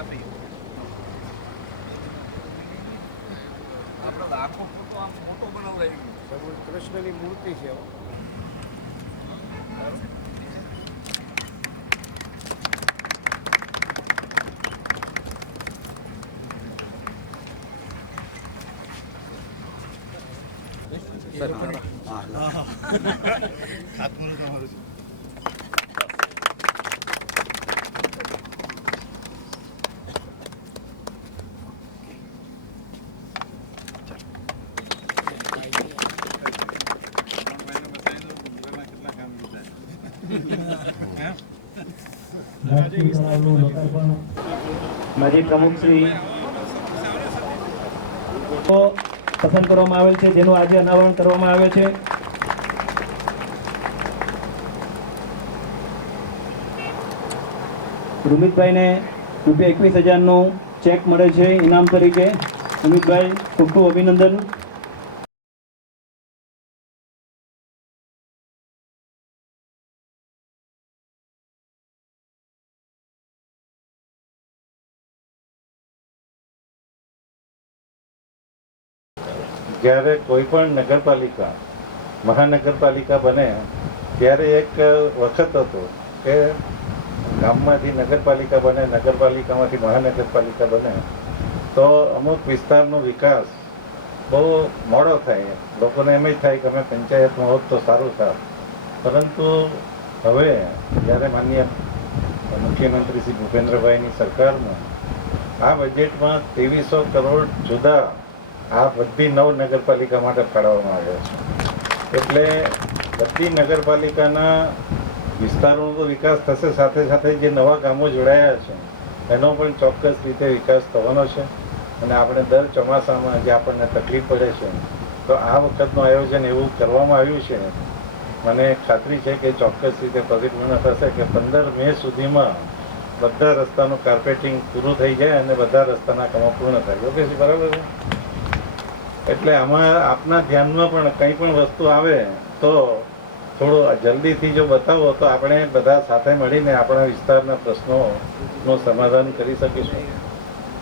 નથી આપણે આખો ફોટો આમ મોટો બનાવડાવી કૃષ્ણની મૂર્તિ છે ખાતમુહૂર્ત અમારું છે. માજી પ્રમુખ શ્રી પસંદ કરવામાં આવેલ છે, જેનું આજે અનાવરણ કરવામાં આવે છે. રૂમિતભાઈને રૂપિયા એકવીસ હજારનું ચેક મળે છે, ઇનામ તરીકે. રુમિતભાઈ, ખૂબ ખૂબ અભિનંદન. જ્યારે કોઈ પણ નગરપાલિકા, મહાનગરપાલિકા બને, ત્યારે એક વખત હતો કે ગામમાંથી નગરપાલિકા બને, નગરપાલિકામાંથી મહાનગરપાલિકા બને, તો અમુક વિસ્તારનો વિકાસ બહુ મોડો થાય. લોકોને એમ જ થાય કે અમે પંચાયતમાં હોત તો સારું થાય. પરંતુ હવે જ્યારે માન્ય મુખ્યમંત્રી શ્રી ભૂપેન્દ્રભાઈની સરકારમાં આ બજેટમાં ત્રેવીસો કરોડ જુદા આ બધી નવ નગરપાલિકા માટે ફાળવવામાં આવ્યો છે. એટલે બધી નગરપાલિકાના વિસ્તારોનો તો વિકાસ થશે, સાથે સાથે જે નવા ગામો જોડાયા છે, એનો પણ ચોક્કસ રીતે વિકાસ થવાનો છે. અને આપણે દર ચોમાસામાં જે આપણને તકલીફ પડે છે, તો આ વખતનું આયોજન એવું કરવામાં આવ્યું છે. મને ખાતરી છે કે ચોક્કસ રીતે પરિપૂર્ણ થશે કે પંદર મે સુધીમાં બધા રસ્તાનું કાર્પેટિંગ પૂરું થઈ જાય અને બધા રસ્તાના કામો પૂર્ણ થાય. ઓકે બરાબર છે? એટલે આમાં આપના ધ્યાનમાં પણ કંઈ પણ વસ્તુ આવે તો થોડું જલ્દીથી જો બતાવો તો આપણે બધા સાથે મળીને આપણા વિસ્તારના પ્રશ્નોનું સમાધાન કરી શકીશું.